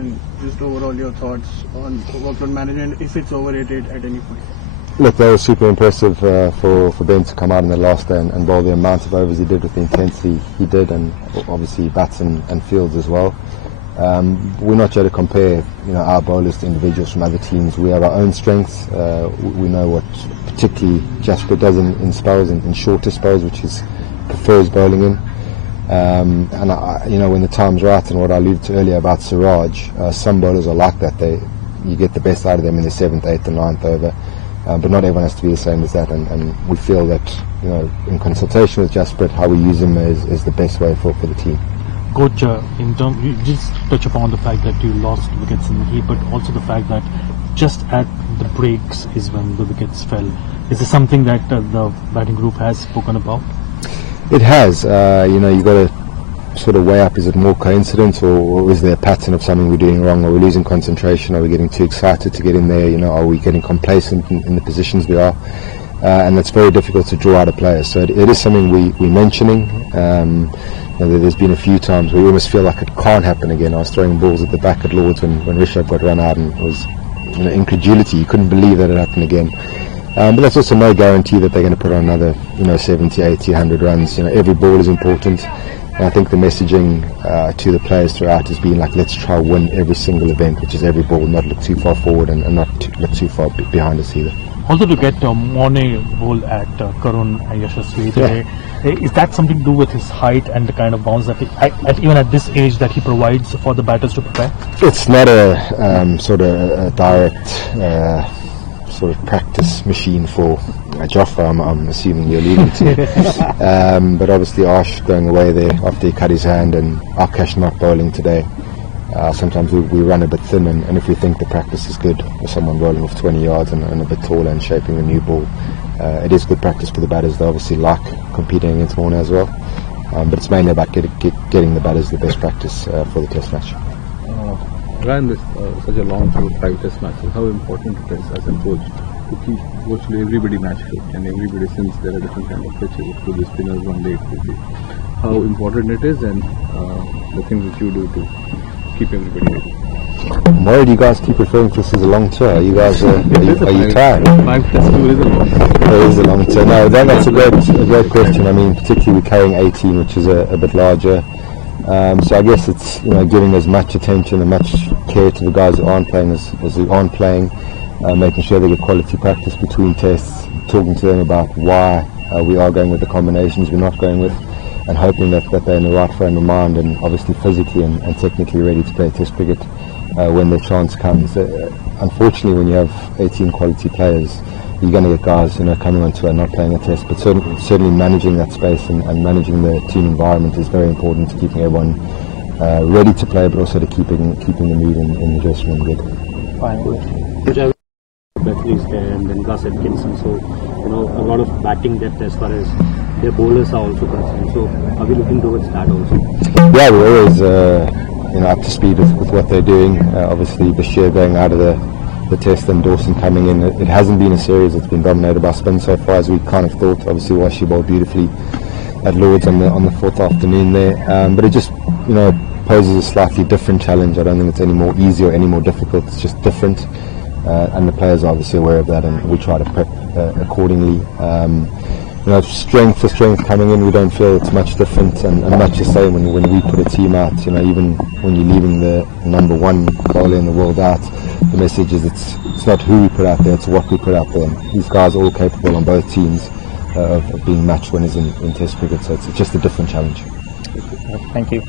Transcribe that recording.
and just overall your thoughts on workload management, if it's overrated at any point. Look, that was super impressive for Ben to come out in the last day and bowl the amount of overs he did with the intensity he did, and obviously bats and fields as well. We're not here to compare, our bowlers to individuals from other teams. We have our own strengths. We know what particularly Jasper does in spells, in shorter spells, which is prefers bowling in. And when the time's right, and what I alluded to earlier about Siraj, some bowlers are like that. You get the best out of them in the 7th, 8th and 9th over. But not everyone has to be the same as that, and we feel that in consultation with Jasper, how we use him is the best way for the team. Coach, you just touch upon the fact that you lost wickets in the heat, but also the fact that just at the breaks is when the wickets fell. Is this something that the batting group has spoken about? It has. You got to sort of weigh up, is it more coincidence, or is there a pattern of something we're doing wrong? Are we losing concentration? Are we getting too excited to get in there? Are we getting complacent in the positions we are? And it's very difficult to draw out a player. So it is something we're mentioning. There's been a few times where we almost feel like it can't happen again. I was throwing balls at the back at Lords when Rishabh got run out, and it was incredulity. You couldn't believe that it happened again. But that's also no guarantee that they're going to put on another 70, 80, 100 runs. Every ball is important. And I think the messaging to the players throughout has been like, let's try win every single event, which is every ball, not look too far forward and not look too far behind us either. Also to get Morne ball at Karun and Yashasvi today, is that something to do with his height and the kind of bounce that even at this age that he provides for the batters to prepare? It's not a sort of a direct sort of practice machine for Jofra, I'm assuming you're alluding to. But obviously Ash going away there after he cut his hand, and Akash not bowling today. Sometimes we run a bit thin, and if we think the practice is good with someone bowling off 20 yards and a bit taller and shaping the new ball, it is good practice for the batters. They obviously like competing against Morne as well, but it's mainly about getting the batters the best practice for the test match. Ryan, this such a long through 5 test matches, how important it is as a coach to keep virtually everybody match fit, and everybody, since there are different kind of pitches, it could be spinners one day, it could be, how important it is, and the things that you do to keep everybody ready. I'm worried you guys keep referring to this as a long tour. Are you guys are you tired? 5 test tour is a long tour. It is a long tour. No, that's a great question. I mean, particularly we're carrying 18, which is a bit larger. So I guess it's giving as much attention and much care to the guys that aren't playing as who aren't playing, making sure they get quality practice between tests, talking to them about why we are going with the combinations we're not going with, and hoping that they're in the right frame of mind and obviously physically and technically ready to play Test cricket when their chance comes. Unfortunately, when you have 18 quality players, you're going to get guys coming on tour not playing a test, but certainly managing that space and managing the team environment is very important to keeping everyone ready to play, but also to keeping the mood in the dressing room good. Bethel is there, and then Gus Atkinson, so a lot of batting depth as far as their bowlers are also concerned. So are we looking towards that also? Yeah, we're always up to speed with what they're doing. Obviously Bashir going out of the test and Dawson coming in. It hasn't been a series that's been dominated by spin so far as we kind of thought. Obviously Washi bowled beautifully at Lords on the 4th afternoon there, but it just poses a slightly different challenge. I don't think it's any more easy or any more difficult. It's just different, and the players are obviously aware of that, and we try to prep accordingly. Strength for strength coming in, we don't feel it's much different and much the same when we put a team out. Even when you're leaving the number 1 bowler in the world out, the message is it's not who we put out there, it's what we put out there. And these guys are all capable on both teams of being match winners in Test cricket, so it's just a different challenge. Thank you.